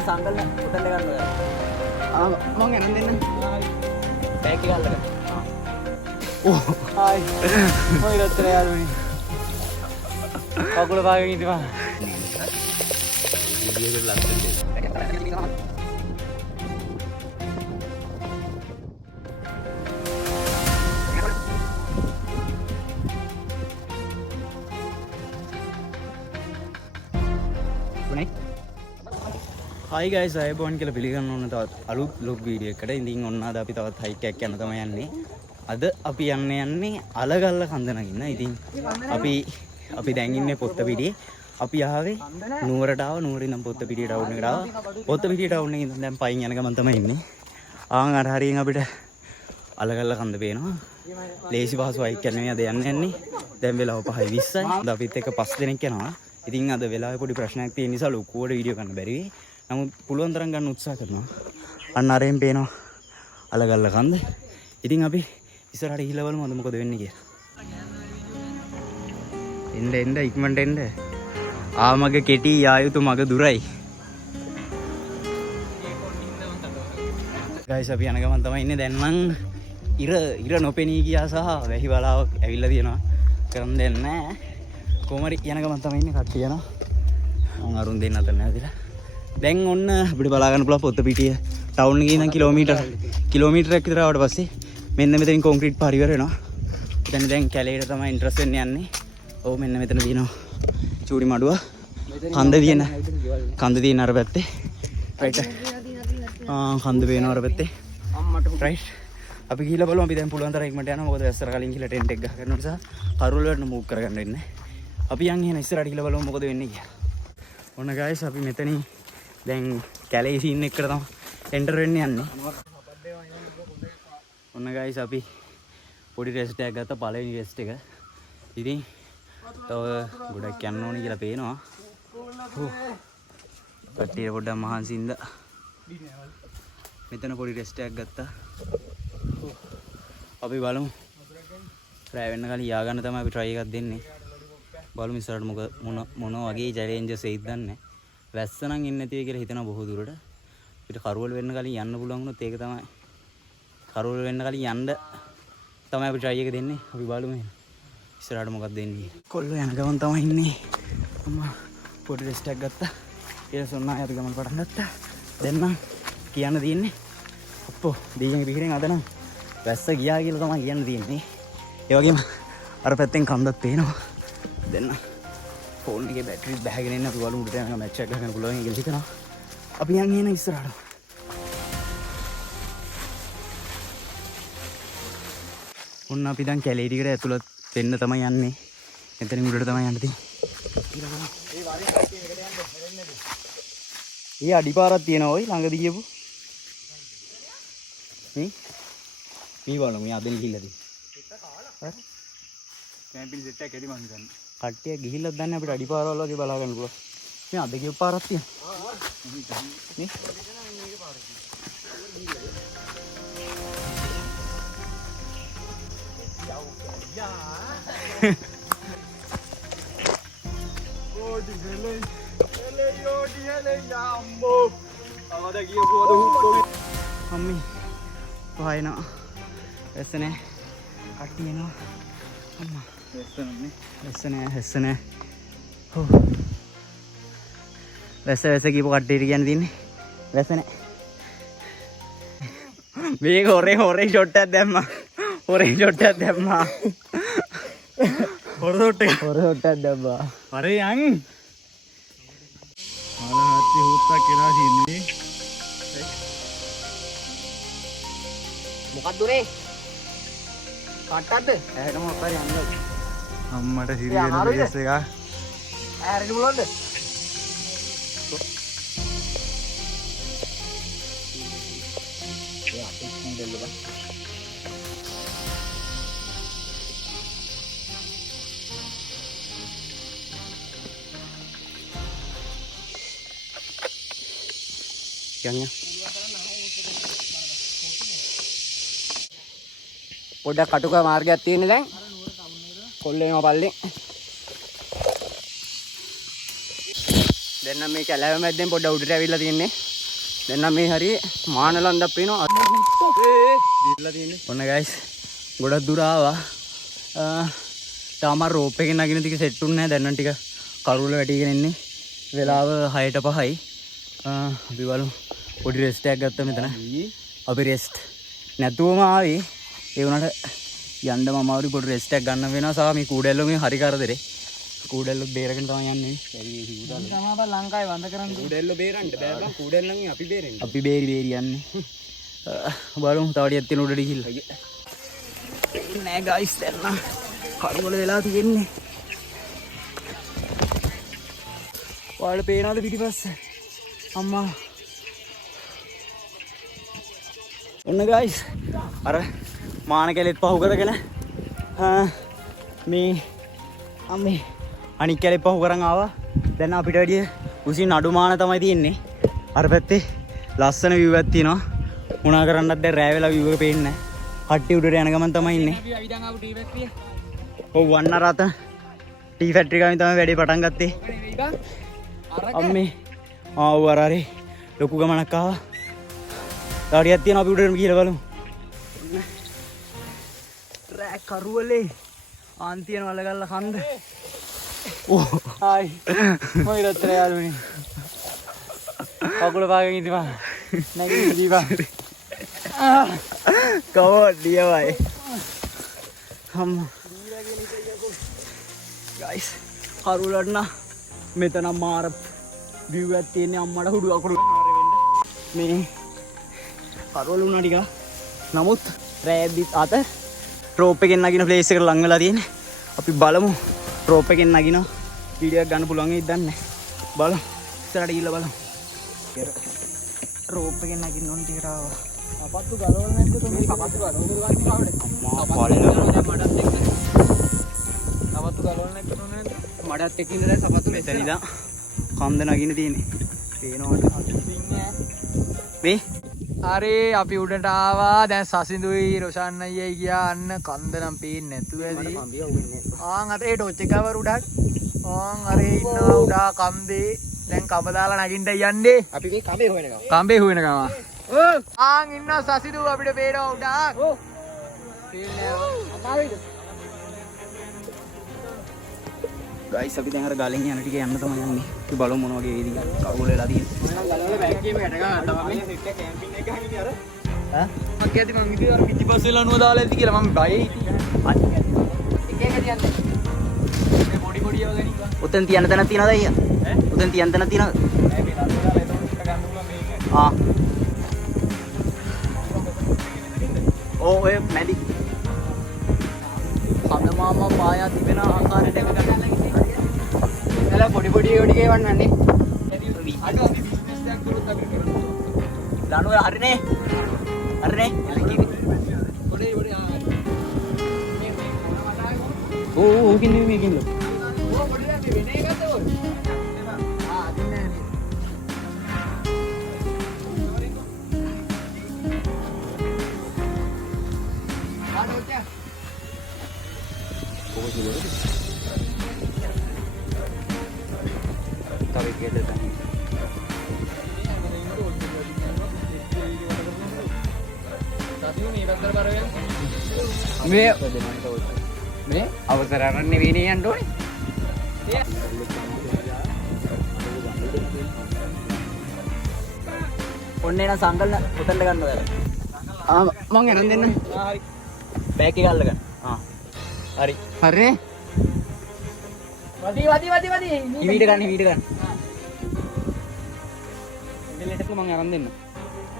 අන්න සංකල්න හොටල් එක ගන්න ඔයා. මම එනන් දෙන්න. බෑග් එක අල්ලගන්න. ඕ හායි. මොයි රත්තරය යාළුවනි. කකුල පාගෙන ඉඳපන්. විදියට ලස්සන දෙයක්. Hi guys, අයබෝන් කියලා පිළිගන්න ඕන තවත් අලුත් vlog වීඩියෝ එකකට. ඉතින් ඔන්න අද අපි තවත් හයික් එකක් යන්න තමයි යන්නේ. අද අපි යන්නේ අලගල්ල කන්ද නගින්න. ඉතින් අපි දැන් ඉන්නේ පොත්තපිටියේ. අපි ආවේ නුවරට ආව. නුවරින් ඉඳන් පොත්තපිටිය ටවුන් එකට ආවා. පොත්තපිටිය ටවුන් එකේ ඉඳන් දැන් පයින් යන ගමන් තමයි ඉන්නේ. ආන් අර හරියෙන් අපිට අලගල්ල කන්ද පේනවා. ලේසි පහසු හයික් එකක් නෙමෙයි අද යන්නේ. දැන් වෙලාව 5:20යි. අද අපිත් එක්ක 5 දෙනෙක් යනවා. ඉතින් අද වෙලාවේ පොඩි ප්‍රශ්නයක් තියෙන නිසා ලොකුවට වීඩියෝ කරන්න බැරි වෙයි. නමුත් පුළුවන් තරම් ගන්න උත්සාහ කරනවා. අන්න අරෙන් පේනවා අලගල්ල කන්ද. ඉතින් අපි ඉස්සරහට ගිහිල්ලා බලමු අද මොකද වෙන්නේ කියලා. එන්න ඉක්මනට එන්න. ආමග කෙටි ආයුතු මග දුරයි. ගයිස් අපි යන ගමන් තමයි ඉන්නේ. දැන් නම් ඉර නොපෙනී ගියා සහ වැහි බලාවක් ඇවිල්ලා තියෙනවා. කරන් දෙන්නේ නැහැ. කොහමරි යන ගමන් තමයි ඉන්නේ කට්ටිය යනවා. මම අරුන් දෙන්න අතර නැතිලා. දැන් ඔන්න අපිට බලා ගන්න පුළුවන් පොත්තපිටිය ටවුන් එකේ ඉඳන් කිලෝමීටරයක් විතර ආවට පස්සේ මෙන්න මෙතනින් කොන්ක්‍රීට් පාර ඉවර වෙනවා. දැන් කැලේට තමයි ඉන්ට්‍රස් වෙන්න යන්නේ. ඔව් මෙන්න මෙතන තියෙනවා චූඩි මඩුව. කන්ද තියෙන අර පැත්තේ. රයිට්. කන්ද පේනවා අර පැත්තේ. රයිට්. අපි ගිහිල්ලා බලමු. අපි දැන් පුළුවන් තරම් ඉක්මනට යනවා. මොකද වැස්සර කලින් ගිහලා ටෙන්ට් එක ගහ ගන්න නිසා කරුවල වලට මූව් කරගන්න වෙන්නේ. අපි යන් එහෙනම් ඉස්සරහට ගිහිල්ලා බලමු මොකද වෙන්නේ කියලා. ඔන්න ගයිස් අපි මෙතනින් දැන් කැලේ සීන් එකට තමයි එන්ටර් වෙන්න යන්නේ. ඔන්න ගයිස් අපි පොඩි රෙස්ට් එකක් ගත්තා පළවෙනි රෙස්ට් එක. ඉතින් තව ගොඩක් යන්න ඕනේ කියලා පේනවා. කට්ටිය පොඩ්ඩක් මහන්සින්ද මෙතන පොඩි රෙස්ට් එකක් ගත්තා. අපි බලමු. රැ වෙන්න කලින් යා ගන්න තමයි අපි try එකක් දෙන්නේ. බලමු ඉස්සරහට මොන වගේ චැලෙන්ජස් එයිද දන්නේ. වැස්ස නම් ඉන්නේ නැතිව කියලා හිතනවා බොහෝ දුරට. අපිට කරවල වෙන්න කලින් යන්න පුළුවන් වුණොත් ඒක තමයි. කරවල වෙන්න කලින් යන්න තමයි අපි try එක දෙන්නේ. අපි බලමු එහෙනම්. ඉස්සරහට මොකක්ද දෙන්නේ. කොල්ලෝ යන ගමන් තමයි ඉන්නේ. අම්මා පොඩි රෙස්ට් එකක් ගත්තා. ඊට සොන්නා යට ගමන් පටන් ගත්තා. දැන් නම් කියන්න තියෙන්නේ අප්පෝ දීගෙන පිටින් අද නම් වැස්ස ගියා කියලා තමයි කියන්න තියෙන්නේ. ඒ වගේම අර පැත්තෙන් කන්දක් පේනවා. දැන් ෆෝන් එකේ බැටරි බහගෙන ඉන්න අපි බලමු උඩට යන මැච් එකක් ගන්න පුළුවන් කියලා හිතනවා. අපි යන් එන ඉස්සරහට. ඔන්න අපි දැන් කැලේ ටිකට ඇතුළත් වෙන්න තමයි යන්නේ. එතනින් උඩට තමයි යන්න තියෙන්නේ. ඒ අඩිපාරක් තියෙනවා ඔය ළඟදී ගියපු. මේ බලමු මේ අදින් ගිහිල්ලාද. හරි. කැම්පින් සෙට් එකක් ඇති මං හිතන්නේ. කට්ටිය ගිහිල්ලත් දන්නේ අපිට අඩිපාරවල් වගේ බලා ගන්න පුළුවන්. මේ අද ගිය පාරක් තියෙනවා. නේ? ඕඩි හෙලේ යම්බෝ. අවද ගියපුවද හුක්කෝ. අම්මි. පහයනවා. එස්සනේ. කට්ටිය එනවා. අම්මා. වැස්ස නෑ. හෝ. වැස්ස කීප කට්ටියට කියන්න තියෙන්නේ. වැස්ස නෑ. මේක හොරේ ෂොට් එකක් දැම්මා. හොරේ ෂොට් එකක් දැම්මා. හොර ෂොට් එකක් දැම්මා. හරි යන්. මාළහත්ති හුත්තා කියලා සින්නේ. මොකක්ද උනේ? කට්ටක්ද? ඇහැට මොකක් හරි යන්නද? අම්මට සිරි වෙන බේස් එක. ඇහැරෙන්න පුළුවන්ද? යන්න. පොඩ්ඩක් කටුක මාර්ගයක් තියෙන්නේ දැන්. කොල්ලේම පල්ලෙන්. දෙන්න මේ කැලෑව මැද්දෙන් පොඩ්ඩ උඩට ඇවිල්ලා තියෙන්නේ. දෙන්න මේ හරි මානලන්දක් පේනවා. දිර්ලා තියෙන්නේ. ඔන්න ගයිස් ගොඩක් දුර ආවා. තාම රෝප් එකෙන් නගින ටික සෙට් උන්නේ නැහැ. දැන් නම් ටික කරුල වැටිගෙන ඉන්නේ. වෙලාව 6ට 5යි. අපි බලමු පොඩි රෙස්ට් එකක් ගත්තා මෙතන. අපි රෙස්ට් නැතුවම ආවේ. ඒ වුණාට යන්න මම ආවරි පොඩි රෙස්ට් එකක් ගන්න වෙනවා. සා මේ කූඩැල්ලෝ මේ හරි කරදරේ. කූඩැල්ලෝ බේරගෙන තමයි යන්නේ. තමයි ලංකාවේ වඳ කරන්නේ. කූඩෙල්ල බේරන්න බෑ බං. කූඩෙල්ලන් අපි බේරෙන්නේ. අපි බේරි යන්නේ. බලමු තව ටිකක් තියෙන උඩට ගිහිල්ලා. නෑ ගයිස් දැන් කරුවල වෙලා තියෙන්නේ. ඔයාලට පේනවද පිටිපස්ස? අම්මා. ඔන්න ගයිස් අර මාන කැලෙත් පහු කරගෙන මේ අම්මේ අනික් කැලෙත් පහු කරන් ආවා. දැන් අපිට වැඩිය උසින් අඩු මාන තමයි තියෙන්නේ. අර පැත්තේ ලස්සන view එකක් තියෙනවා. මොනා කරන්නත් දැන් රෑ වෙලා view එක පේන්නේ නැහැ. කට්ටිය උඩට යන ගමන් තමයි ඉන්නේ. අපි අවිදන් ආපු ටී ෆැක්ටරිය. ඔව් වන්න රත ටී ෆැක්ටරි ගාමින් තමයි වැඩේ පටන් ගත්තේ. අම්මේ ආව් අරරේ ලොකු ගමනක් ආවා. ඩාඩියක් තියෙනවා අපි උඩට ගිහලා බලමු. රෑ කරුවලේ ආන්තියන වලගල්ල කන්ද. ඕ හායි. මොයි රත්තරය යාළුවනේ. කකුල පාගෙන ඉඳපන්. නැගිටින්න දීපන්. කවඩියවයි. අම්මා. ගයිස් කරුවලට නම් මෙතන මාර view එකක් තියෙන්නේ. අම්මට හුඩු අකුරු මේ කරවල වුණා ටික. නමුත් රෑදි අත රෝප් එකෙන් නගින ප්ලේස් එකට ලං වෙලා තියෙන්නේ. අපි බලමු රෝප් එකෙන් නගින වීඩියෝ එකක් ගන්න පුළුවන් වෙයිද දන්නේ නැහැ. බලමු ඉස්සරහට ගිහලා බලමු. රෝප් එකෙන් නගින්න ඕන ටිකට ආවා. අපත්තු ගලවල නැද්ද මේ අපත්තු ගලවල ගන්නේ කාවද? අම්මා පාලෙලා මඩත් එක්ක. අපත්තු ගලවල නැද්ද නෝනේ? මඩත් එක්ක ඉඳලා අපත්තු මෙතන ඉඳන් කම්ද නගින්න තියෙන්නේ. පේනවද? මේ හරි අපි උඩට ආවා. දැන් සසිඳුයි රොෂාන් අයියයි ගියා අන්න කන්ද නම් පේන්නේ නැතුව ඇති. ආන් අතේ ටොච් එක වර උඩක්. ආන් අරේ ඉන්නවා උඩා කන්දේ. දැන් කඹ දාලා නගින්න යන්නේ. අපි මේ කඹේ හොයනකම්. කඹේ හොයනකම්. ආන් ඉන්නවා සසිඳු අපිට පේනවා උඩක්. ඔව්. පේන්නේ නැහැ. ගයිස් අපි දැන් අර ගලෙන් යන ටික යන්න තමයි යන්නේ. අපි බලමු මොන වගේ වේද කියලා. කවුල වෙලා තියෙන්නේ. මම ගලවල බෑග් එකේම යට ගන්න තමයි සෙට් එක කැම්පින් එක ගහන්නේ අර. ඈ? මම කියති මම ඉතින් අර පිටිපස්සෙල අනුව දාලා ඇති කියලා මම බයයි ඉතින්. එක එක තියන්නේ. මේ පොඩි පොඩි ඒවා ගනින්. උතෙන් තියන්න තැනක් තියනවද අයියා? ඈ? උතෙන් තියන්න තැනක් තියනවද? නෑ මේ රත් දාලා එතකොට ගන්න පුළුවන් මේක. ආ. ඕ ඔය මැදි. කඳ මාමා පායා තිබෙන ආකාරයට එක ගන්න. එලා පොඩි පොඩි ඒවා ටික එවන්නන්නේ. අඩු අපි බිස්නස් එකක් කරොත් අපි කරමු. ලනුව හරිනේ. හරිනේ. පොඩි පොඩි ඕ කින්නේ මේකින්ද? ඕ පොඩි දැන් මේ වෙන එකද ඔය? අදින්නේ නෑ. ආඩෝච්චා. තව කීයද තමයි. මේ අවසර අරන් නෙවෙයි යන්න ඕනේ. ඔන්න එන සංගල්න උතන්ට ගන්නවද? මං එරන් දෙන්න. හරි. බෑග් එක අල්ල ගන්න. හරි. හරි. වදී. ඉවිඩ ගන්න. දෙලෙටක මං අරන් දෙන්න.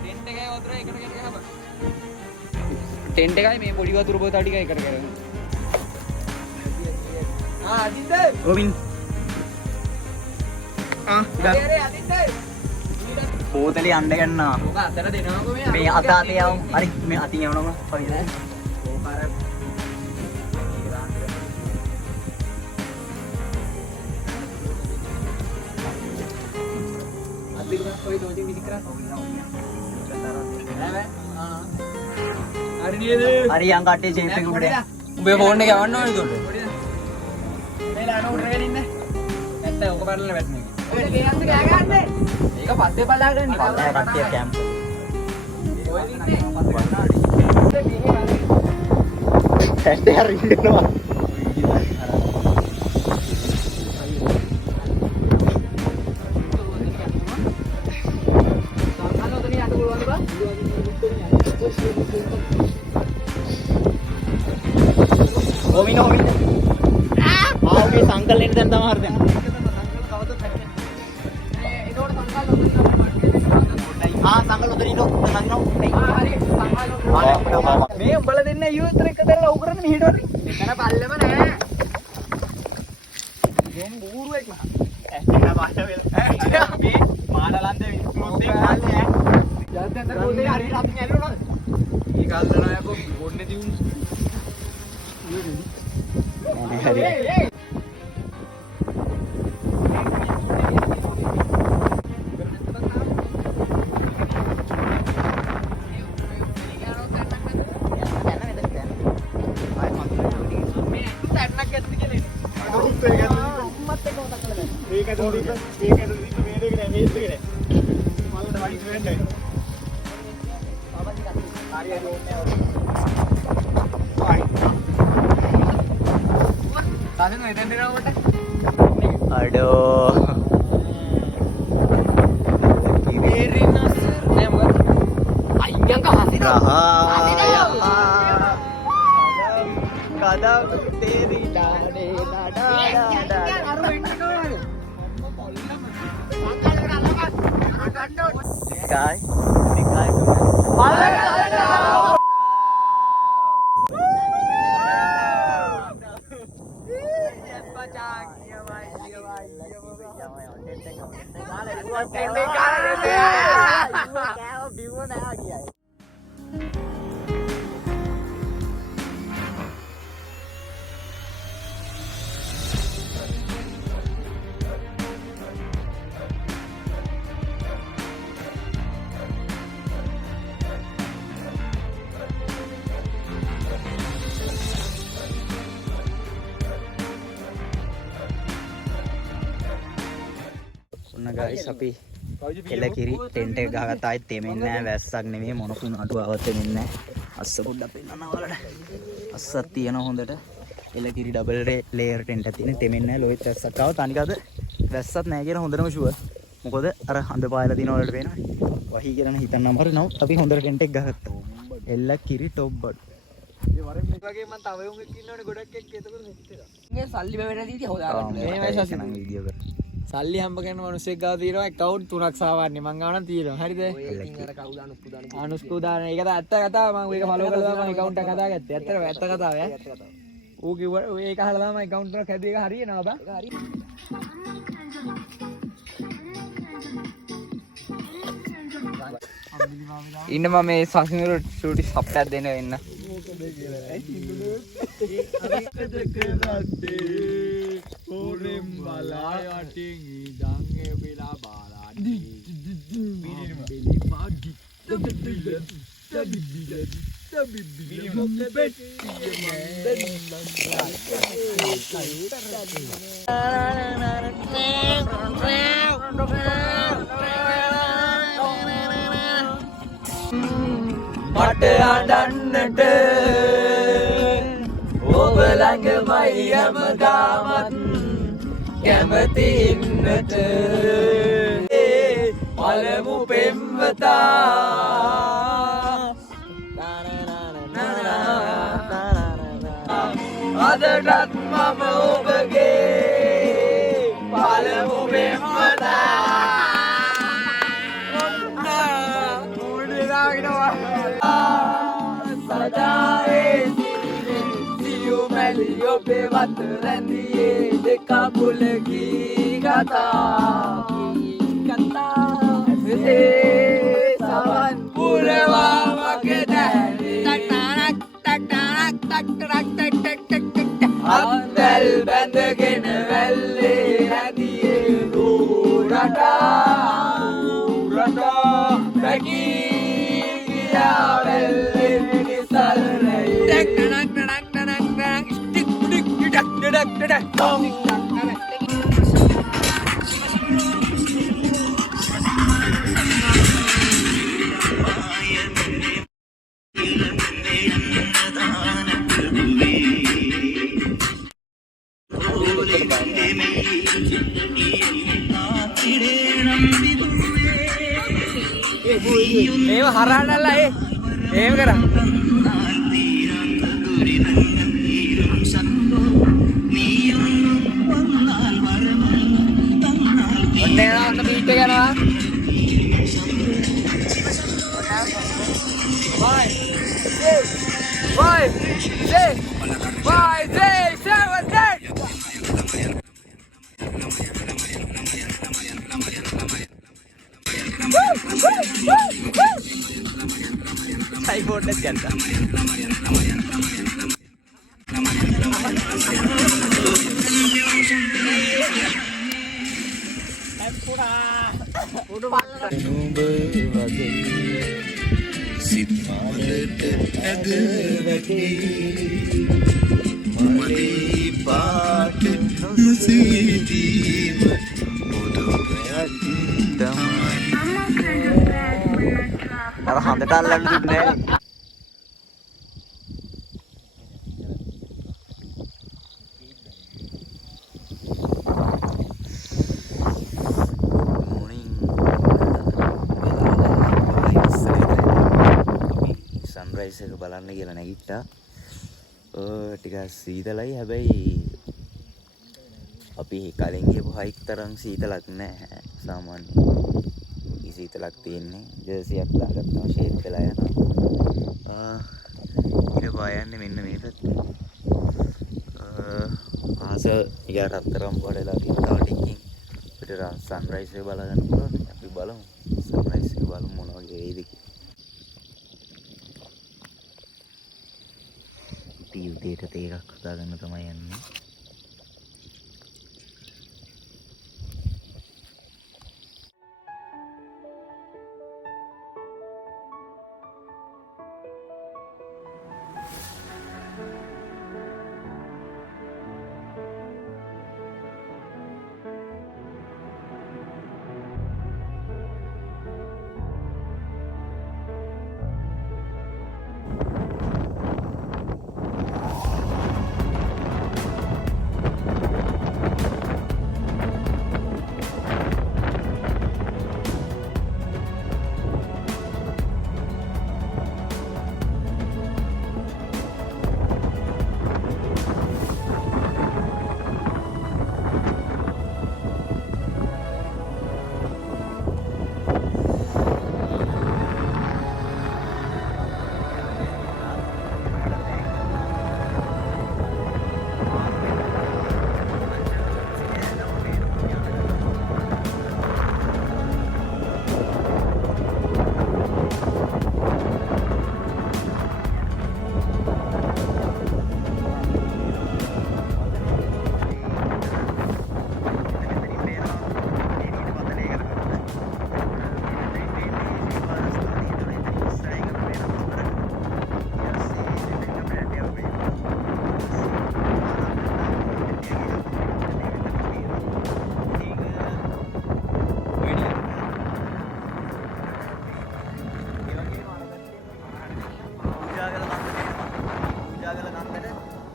ටෙන්ට් එකයි වතුර එකට ගහපන්. ටෙන්ට් එකයි මේ පොඩි වතුර බෝතල් ටිකයි එකට කරගෙන. අදින්ද? රොබින්. අදින්ද? බෝතලේ අඬ ගන්නවා. ඔක අතර දෙනවකෝ මේ අත අතේ යවමු. හරි මේ අතින් යවනම හරිද? ඕක අර අදින්ද කොයි දෝටි විදි කරා? හරි නේද? හරි යන් කට්ටිය ෂේප් එක උඩ. උඹේ ෆෝන් එක යවන්න ඕනේ උඩට. මේ ලාන උඩ රේන ඉන්නේ. නැත්නම් ඔක බලලා වැටෙනවා. ඒක පස්සේ බලාගෙන පල්ලෙහා කට්ටිය කැම්ප්. ඇටේ හරි ඉන්නවා. ඕමිනෝ ආගේ සංකල්පෙන් දැන් තමයි හරියන්නේ. සංකල්ප උදරිනෝ නගිනෝ. මේ උඹලා දෙන්න යුවතර එක දැල්ලා උ කරන්නේ මෙහෙට වරි. එතන පල්ලෙම නෑ. ගොම් බූරුවෙක් නා. එතන බාහිර වෙලා. මේ මානලන්ද විස්කෝත් එක හල්ලේ. ජාතෙන්ද පොතේ හරියට අපි ඇල්ලුණාද? ඒක අල්ලනවා යකෝ බොන්නේ දියුණු. හරි. Aduh. Kadang teri dade dada Dikai. guys අපි එලකිරි ටෙන්ට් එක ගහගත්තා. ආයෙත් තෙමෙන්නේ නැහැ, වැස්සක් නෙමෙයි, මොන කුණාටුවක් තෙමෙන්නේ නැහැ. අස්ස පොඩ්ඩක් පෙන්නන්න ඔයාලට. අස්සක් තියෙන හොඳට එලකිරි ඩබල් ලේයර් ටෙන්ට් එකක් තියෙන. තෙමෙන්නේ නැහැ. ලොයිත් වැස්සක් ආව තනිකද වැස්සක් නැහැ කියන හොඳටම ෂුවර්. මොකද අර හඳ පායලා දින වලට පේනවා. වහී කියලා හිතන්න අමාරු නෝ. අපි හොඳට ටෙන්ට් එක ගහගත්තා. එලකිරි টොප් බඩ්. ඒ වරෙන් මේ වගේ මම තව උන්ගෙක් ඉන්නවනේ ගොඩක් එක්ක එතකොට මෙච්චර. මේ සල්ලි බෙවලා දීදී හොදාගන්න. මේ වයස නම් වීඩියෝ කර. සල්ලි හම්බ කරන මිනිස්සෙක් ගාව තියෙනවා account 3ක් සාවන්නේ මං ගාව නම් තියෙනවා. හරිද? අනුස්පුදාන ඒක තමයි ඇත්ත කතාව. මම ඒක follow කරලා තමයි account එක හදාගත්තේ. ඇත්තටම ඇත්ත කතාව ඈ. ඌ කිව්වා ඔය ඒක අහලා තමයි account එකක් හැදුවේ. ඒක හරියනවා බා. ඒක හරි. ඉන්න මම මේ සසිනුර ෂූටි සප්ටක් දෙන්න වෙන්න. ඕනෙම් බලා යටින් ඉඳන් ඒ වෙලා බාලාඩි බිලි පාඩි මට අඬන්නට ඔබ ළඟමයි හැමදාමත් කැමති ඉන්නට පළමු පෙම්වතා අදටත් මම ඔබගේ පළමු පෙම්වතා සදායේ සියුමැලි ඔබේ වත රැඳියේ දෙකපුල ගී ගතා ඒ සවන් පුරවා මගේ දැහැරි අත්දැල් බැඳගෙන වැල්ලේ හැදියේ රටා බැගී ගියා වැල්ලේ නිසල්රයි ඒව හරහන්නල්ලා එහෙම කරා. ඔන්න යනවා බීට් එක යනවා. Five, six, 7, 8. Typhoid net ganda. අර හඳට අල්ලන්න දුන්නේ නැහැ. සන්රයිස් එක බලන්න කියලා නැගිට්ටා. ටිකක් සීතලයි. හැබැයි අපි කලින් ගිහපු හයික් තරම් සීතලක් නැහැ. සාමාන්‍යයෙන් සීතලක් තියෙන්නේ. ජර්සියක් දාගත්තාම ෂේප් වෙලා යනවා. ඊට පායන්නේ මෙන්න මේ පැත්තේ. ආස ඊගා රත්තරම් වඩලා තියෙන තව ටිකකින් අපිට සන්රයිස් එක බලගන්න පුළුවන්. අපි බලමු සන්රයිස් එක බලමු මොන වගේ වෙයිද කියලා. උදේට තේ එකක් හදාගන්න තමයි යන්නේ.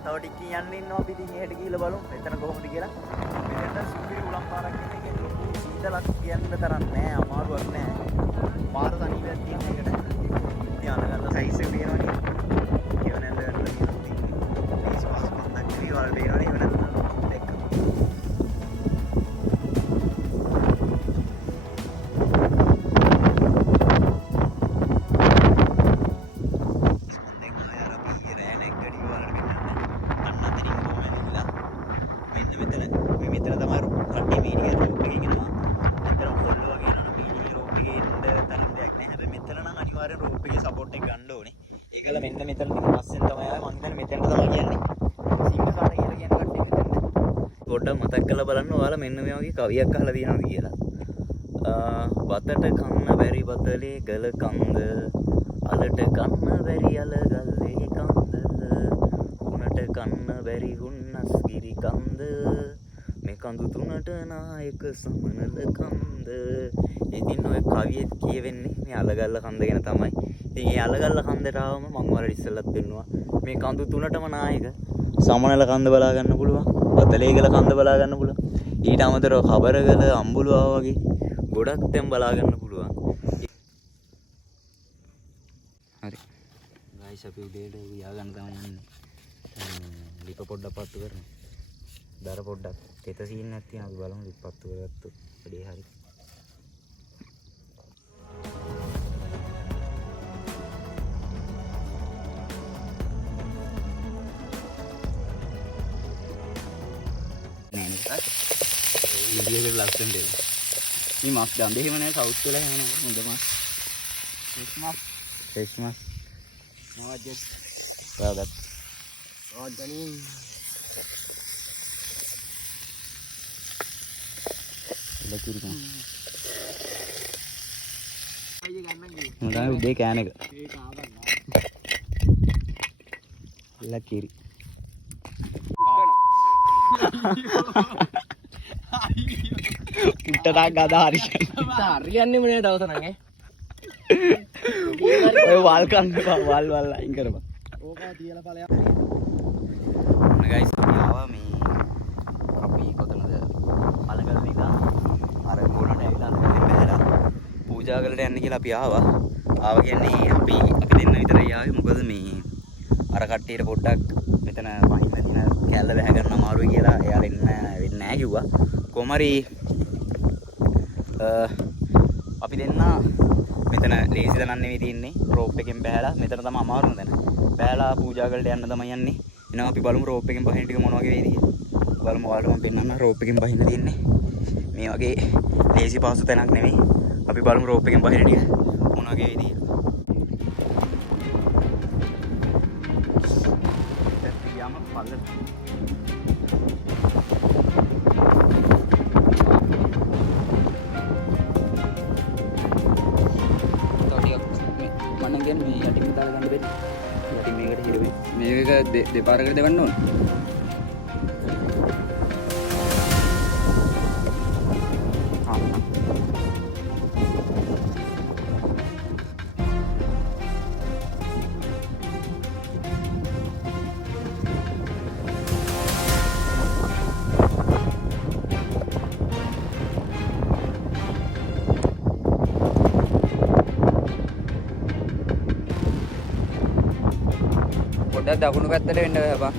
තව ටිකකින් යන්න ඉන්නවා අපි ඉතින් එහෙට ගිහලා බලමු මෙතන කොහොමද කියලා. මෙතන සුපිරි උලම් පාරක් ඉන්නේ කියන්නේ ලොකු සීතලක් කියන්න තරම් නෑ අමාරුවක් නෑ. පාර තනියම තියෙන එකට ඉතින් අනගන්න සයිස් එක තියෙනවනේ. ඒව නැන්ද ගන්න තියෙනවා. මේ ස්පාස් පන්දක් විවල් වෙනවනේ ඒව නැන්ද දෙක. ඒකල මෙන්න මෙතන තියෙන පස්සෙන් තමයි ආවේ මං හිතන්නේ මෙතනට තමයි කියන්නේ සිංහ කාට කියලා කියන කට්ටිය මෙතන. පොඩ්ඩක් මතක් කරලා බලන්න ඔයාලා මෙන්න මේ වගේ කවියක් අහලා තියෙනවද කියලා. වතට කන්න බැරි වතලේ ගල කන්ද අලට කන්න බැරි අල ගල්ලේ කන්ද උණට කන්න බැරි හුන්නස් ගිරි කන්ද මේ කඳු තුනට නායක සමනල කන්ද. ඉතින් ඔය කවියේ කියවෙන්නේ මේ අලගල්ල කන්ද ගැන තමයි. ඉතින් මේ අලගල්ල කන්දට ආවම මම ඔයාලට ඉස්සෙල්ලත් පෙන්නුවා මේ කඳු තුනටම නායක සමනල කන්ද බලා ගන්න පුළුවන්, වතලේගල කන්ද බලා ගන්න පුළුවන්. ඊට අමතරව කබරගල අම්බුලුවා වගේ ගොඩක් තැන් බලා ගන්න පුළුවන්. ගයිස් අපි උදේට යා ගන්න තමයි යන්නේ. ලිප පොඩ්ඩක් පත්තු කරමු. දර පොඩ්ඩක් තෙත සීන් එකක් තියෙනවා අපි බලමු ලිප පත්තු කරගත්තොත් වැඩේ හරි. විදියට ලස්සනට එනවා. මේ මාස් දණ්ඩේ එහෙම නැහැ සවුත් වල එහෙම හොඳ මාස්. ෆ්‍රෙෂ් මාස්. නවජ්. ඔයාගත්. ඔයාගනි. ඉල කිරිකම. අයිය ගන්න ගියේ. මොනවා උදේ කෑන එක. ඒක ආවන්න. ඉල කිරි. උට්ටටක් ගදා හරියන්නේ මොනේ දවස නම් ඈ ඔය වල් කන්න වල් අයින් කරපන් ඕක තියලා ඵලයක් ඔන්න ගයිස් අපි ආවා මේ අපි කොතනද අලගල් නිකන් අර ගෝනට ඇවිල්ලා අලගල් බහැලා පූජා කරලා යන්න කියලා අපි ආවා කියන්නේ අපි දෙන්න විතරයි ආවේ මොකද මේ අර කට්ටියට පොඩ්ඩක් මෙතන වහින්න තියෙන කැල්ල බහ ගන්න අමාරුයි කියලා එයාලා වෙන්නේ නැහැ කිව්වා කොහමරි අපි දෙන්න මෙතන ලේසි දනන් නෙවෙයි තියන්නේ රෝප් එකෙන් බහැලා මෙතන තමයි අමාරුම දැන බහැලා පූජා කරලා යන්න තමයි යන්නේ එනවා අපි බලමු රෝප් එකෙන් බහින්න ටික මොන වගේ වේද කියලා බලමු ඔයාලට මම පෙන්නන්න රෝප් එකෙන් බහින්න තියෙන්නේ මේ වගේ ලේසි පාසු තැනක් නෙවෙයි අපි බලමු රෝප් එකෙන් බහින්න ටික මොන වගේ වේද කියලා යම පල්ලට මේක දෙපාරකට දෙවන්න ඕන. පොඩ්ඩක් දකුණු පැත්තට වෙන්න බෑ.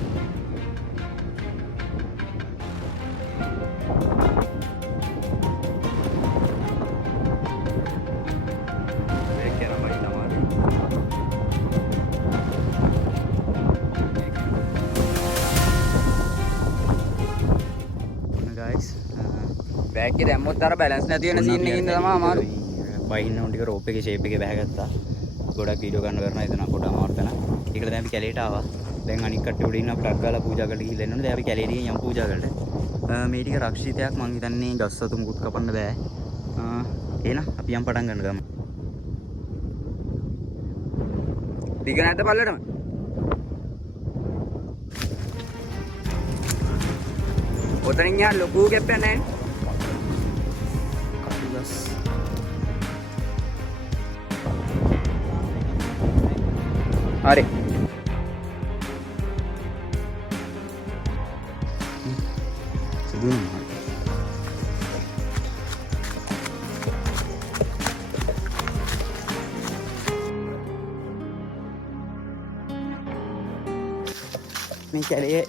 බෑග් එක දැම්මොත් අර බැලන්ස් නැති වෙන සීන් එකකින් තමයි අමාරුයි. බයින්න උන් ටික රෝප් එකේ ෂේප් එකේ බැහැගත්තා. ගොඩක් වීඩියෝ ගන්න කරනවා එතන කොට අමාරු තැන. ඒකට දැන් අපි කැලේට ආවා. දැන් අනික් කට්ටිය උඩ ඉන්න අපි ටක් ගාලා පූජා කරලා ගිහිල්ලා එන්න ඕනේ. දැන් අපි කැලේට ගිහින් යමු පූජා කරන්න. මේ ටික රක්ෂිතයක් මං හිතන්නේ ගස්සතු මුකුත් කපන්න බෑ. එහෙනම් අපි යම් පටන් ගන්න ගමු. දිග නැද්ද පල්ලටම? ඔතනින් යා ලොකු ගැප්පයක් නැහැ නේ. කපුගස්. හරි. සුදුම. මේ කැලේ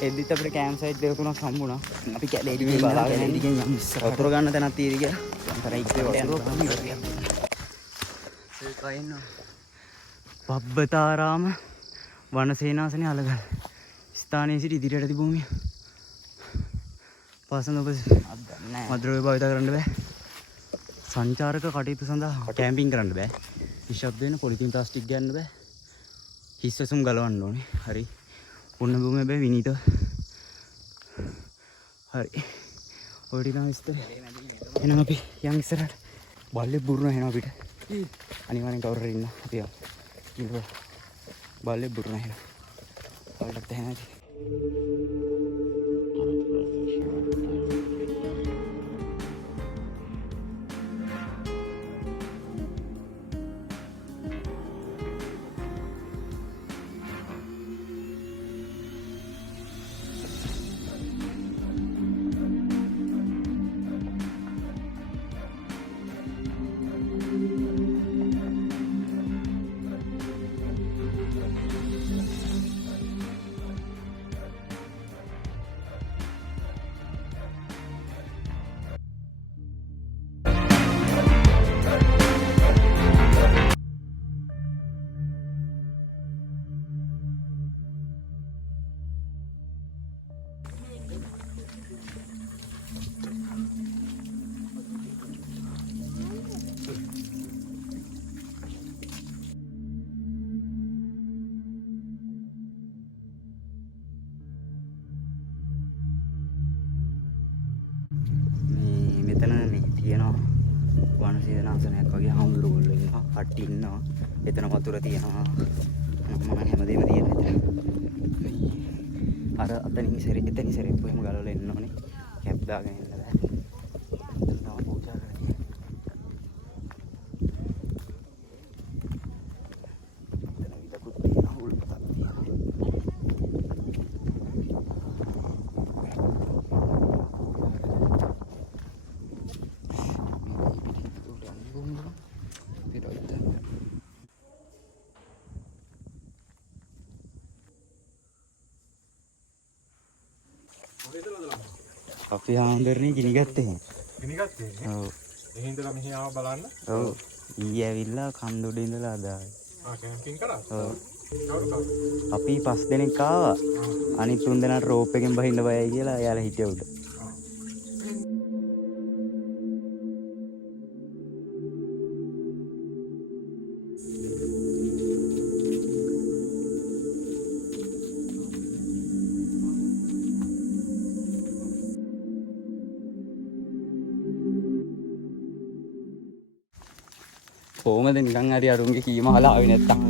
එද්දිත් අපිට කෑම් සයිට් දෙක තුනක් හම්බුණා. අපි කැලේ ඉඳි බලාගෙන ඉඳිගෙන යම් ඉස්සරහට. වතුර ගන්න තැනක් තියෙදි කියලා. අතර ඉක්කේ වතුර පොඩි. ඒකයි නෝ. පබ්බතාරාම වනසේනාසනේ අලගල්. ස්ථානයේ සිට ඉදිරියට තිබුමිය. පාසන ඔබ මද්‍රව්‍ය භාවිත කරන්න බෑ. සංචාරක කටයුතු සඳහා කැම්පින් කරන්න බෑ. නිශ්ශබ්ද වෙන පොලිතින් ප්ලාස්ටික් ගන්න බෑ. හිස්සසුම් ගලවන්න ඕනේ. හරි. උන්න භූමිය බෑ විනීත. හරි. ඔය ටික තමයි විස්තර. එහෙනම් අපි යන් ඉස්සරහට බල්ලේ බුරුණ එනවා අපිට. අනිවාර්යෙන් කවුරු හරි ඉන්න. අපි යමු. ඉන්න බල්ලේ බුරුණ එනවා. ඔයාලට තේරෙන්නේ නැති. ආරාමයක් වගේ හාමුදුරුවෝ ඉන්නවා. කට්ටි ඉන්නවා. එතන වතුර තියෙනවා. මම හැමදේම තියෙනවා එතන. අර එතනින් සෙරෙප්පු එහෙම ගලවලා එන්න ඕනේ. කැප් දාගෙන එන්න බෑ. තව පූජා කරන්නේ. එතන විදකුත් තියෙනවා. උල්පතක් තියෙනවා. අපි හාමුදුරනේ ගිනි ගත්තේ. ගිනි ගත්තේ. ඔව්. එහෙන් ඉඳලා මෙහි ආව බලන්න. ඔව්. ඊයේ ඇවිල්ලා කන්දොඩේ ඉඳලා අදායි. කැම්පින් කරා. ඔව්. කවුරුද? අපි 5 දෙනෙක් ආවා. අනිත් 3 දෙනාට රෝප් එකෙන් බහින්න බයයි කියලා එයාලා හිටියා උඩ. කොහමද නිකන් හරි අරුන්ගේ කීම අහලා ආවේ නැත්තම්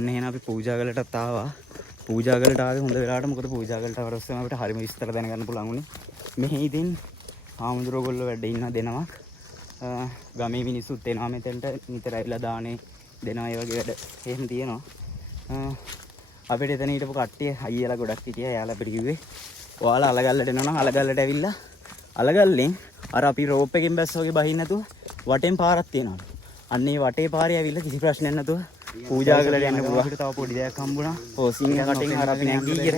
එහෙනම් අපි පූජා ගලටත් ආවා. පූජා ගලට ආවේ හොඳ වෙලාවට. මොකද පූජා ගලට ආවට පස්සේ අපිට හරිම විස්තර දැනගන්න පුළුවන් වුණේ. මෙහි ඉතින් හාමුදුරුවෝ ගොල්ලෝ වැඩ ඉන්න දෙනමක්. ගමේ මිනිස්සුත් එනවා මෙතෙන්ට නිතර ඇවිල්ලා දානේ දෙනවා. ඒ වගේ වැඩ එහෙම තියෙනවා. අපිට එතන හිටපු කට්ටිය අයියලා ගොඩක් හිටියා. එයාලා අපිට කිව්වේ ඔයාලා අලගල්ලට එනවා නම් අලගල්ලට ඇවිල්ලා අලගල්ලෙන් අර අපි රෝප් එකෙන් බැස්ස වගේ බහින්න නැතුව වටෙන් පාරක් තියෙනවා. අන්න ඒ වටේ පාරේ ඇවිල්ලා කිසි ප්‍රශ්නයක් නැතුව පූජා කරලා යන්න පුළුවන්. අපිට තව පොඩි දෙයක් හම්බුණා. ඔව් සිංහ කටෙන් අර අපි නැගී ඉගෙන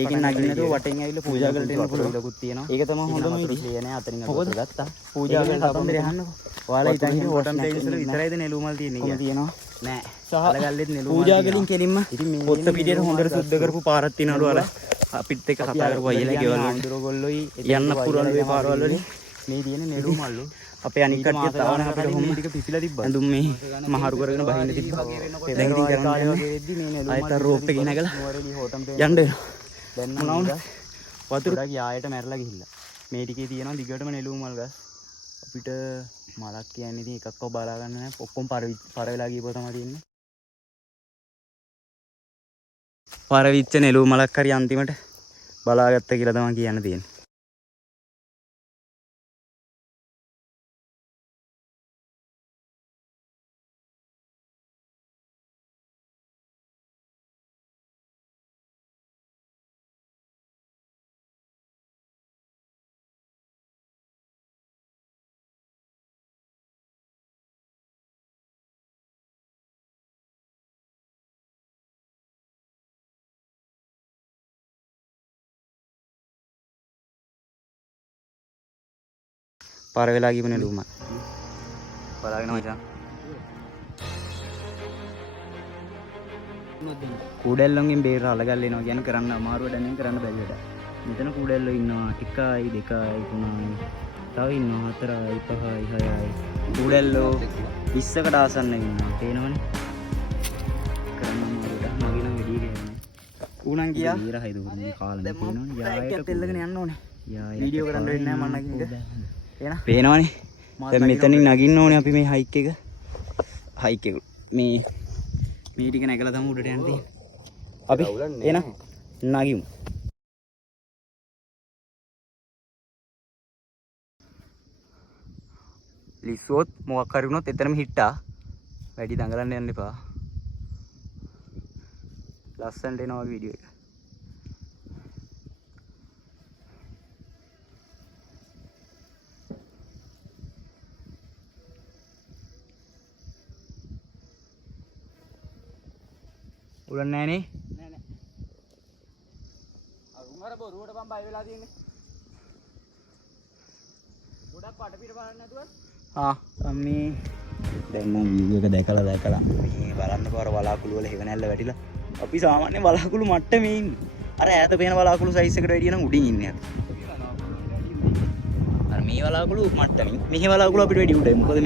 ඒකෙන් නගින්න නැතුව වටෙන් ඇවිල්ලා පූජා කරලා එන්න පුළුවන්. ලකුත් තියෙනවා. ඒක තමයි හොඳම විදිය නේ. අතරින් අපි ගත්තා. පූජා කරලා කතන්දරය අහන්නකෝ. ඔයාලා හිතන්නේ හොටම් පේජස් වල විතරයිද නෙළුම් මල් තියෙන්නේ කියලා. තියෙනවා. නෑ. අලගල්ලෙත් නෙළුම් මල්. පූජා කරලින් කෙලින්ම පොත්ත පිටියට හොඳට සුද්ධ කරපු පාරක් තියෙනවලු අර. අපිත් එක්ක කතා කරපු අයියලා ගෙවල් වල. ආන්දරගොල්ලෝයි යන්න පුරවල මේ පාරවල් වලින් මේ තියෙන නෙළුම් මල්ලු. අපේ අනික් කට්ටිය තාවන අපිට කොහොම ටික පිපිලා තිබ්බා. ඇඳුම් මේ මහරු කරගෙන බහින්න තිබ්බා. දැන් ඉතින් කරන්නේ වෙද්දි මේ නෙළුම් මල් ආයත රෝප් එකේ නැගලා යන්න වෙනවා. දැන් මොනවද? වතුර ගියායට මැරලා ගිහිල්ලා. මේ ටිකේ තියෙනවා දිගටම නෙළුම් මල් ගස්. අපිට මලක් කියන්නේ ඉතින් එකක්ව බලා ගන්න නැහැ. ඔක්කොම පර වෙලා ගියපුවා තමයි තියෙන්නේ. පරවිච්ච නෙළුම් මලක් හරි අන්තිමට බලාගත්ත කියලා තමයි කියන්න තියෙන්නේ. පාර වෙලා ගිහම නෙළුම් මල්. බලාගෙන මචං. කුඩැල්ලොන්ගෙන් බේරලා අලගල් එනවා කියන කරන්න අමාරු වැඩ නෙවෙයි කරන්න බැරි වැඩ. මෙතන කුඩැල්ලෝ ඉන්නවා 1යි 2යි 3යි. තව ඉන්නවා 4යි 5යි 6යි. කුඩැල්ලෝ 20කට ආසන්න ඉන්නවා. පේනවනේ. කරන්න අමාරු වැඩ. නගින වෙඩිය ගෑනේ. ඌණන් ගියා. ඊරහයි දුන්නේ කාලේ පේනවනේ. යායට එල්ලගෙන යන්න ඕනේ. වීඩියෝ කරන්න වෙන්නේ නැහැ මම නගින්න. පේනවනේ. දැන් මෙතනින් නගින්න ඕනේ අපි මේ හයික් එක. හයික් එක. මේ ටික නැගලා තමයි උඩට යන්න තියෙන්නේ. අපි එන නගිමු. ලිස්සුවොත් මොකක් හරි වුණොත් එතනම හිට්ටා. වැඩි දඟලන්න යන්න එපා. ලස්සනට එනවා වීඩියෝ එක. උලන්නේ නැහැ නේ? නෑ නෑ. අර බොරුවට මම බය වෙලා තියෙන්නේ. ගොඩක් වට පිට බලන්න නැතුව. මේ දැන් මම වීඩියෝ එක දැකලා මේ බලන්න පාර බලාකුළු වල හෙවණැල්ල වැටිලා. අපි සාමාන්‍ය බලාකුළු මට්ටමේ ඉන්නේ. අර ඈත පේන බලාකුළු සයිස් එකට වැඩිය නම් උඩින් ඉන්නේ අපි. අර මේ බලාකුළු මට්ටමින් මෙහි බලාකුළු අපිට වැඩි උඩයි. මොකද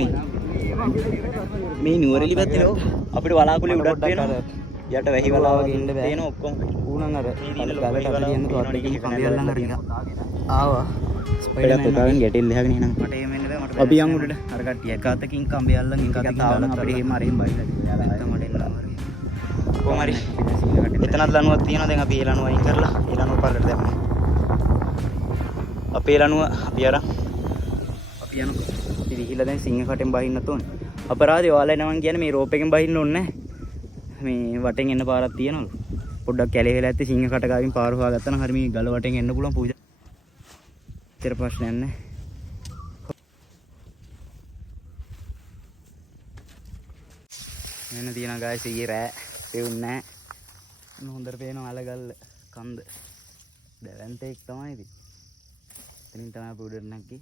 මේ නුවරඑලි පැත්තේ අපිට බලාකුළු උඩට පේනවා. යට වැහි බලා වගේ ඉන්න බෑ. පේන ඔක්කොම ඌණන් අර ගලට අත දින්න තවත් එකකින් කම්බි අල්ලන් හරි ආවා. ස්පයිඩර්මෑන් උඩින් ගැටෙල් ලහගෙන එනවා. මට එහෙම එන්න බෑ. මට අපි යන් උඩට අර කට්ටිය එකතකින් කම්බි අල්ලන් එකතකින් දාලා අපිට එහෙම අර එහෙම බයිලා ගියා. නැත්තම් මට එන්න අමාරුයි. කොහොම හරි එතනත් ලණුවක් තියෙනවා. දැන් අපි ඒ ලණුව අයින් කරලා ඒ ලණුව පාරකට දැම්මා. අපේ ලණුව අපි අරන් අපි යනවා. ඉතින් ගිහිල්ලා දැන් සිංහ කටෙන් බහින්නත් ඕනේ. අපරාධේ ඔයාලා එනවා කියන්නේ මේ රෝප් එකෙන් බහින්න ඕනේ නැහැ. මේ වටෙන් එන්න පාරක් තියෙනවලු. පොඩ්ඩක් කැලේ වෙලා ඇත්තේ සිංහ කට ගාවින් පාර හොයාගත්තා නම් හරි මේ ගල වටෙන් එන්න පුළුවන් පූජා. ඉතර ප්‍රශ්නයක් නැහැ. මෙන්න තියෙනවා ගායිස් ඊයේ රෑ පෙවුන්නේ නැහැ. හොඳට පේනවා අලගල්ල කන්ද. දැවැන්තෙක් තමයි ඉතින්. එතනින් තමයි අපි උඩට නැග්ගේ.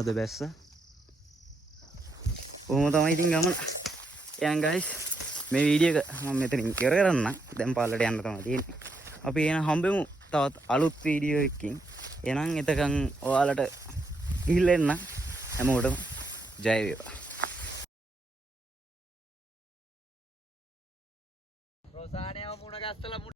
අද බැස්ස. කොහොම තමයි ඉතින් ගමන. එහෙනම් ගයිස් මේ වීඩියෝ එක මම මෙතනින් ඉවර කරන්න. දැන් පාලට යන්න තමයි තියෙන්නේ. අපි එහෙනම් හම්බෙමු තවත් අලුත් වීඩියෝ එකකින්. එහෙනම් එතකන් ඔයාලට ගිහිල්ලා එන්න හැමෝටම ජය වේවා. රොසානේව මුණ ගැස්සලා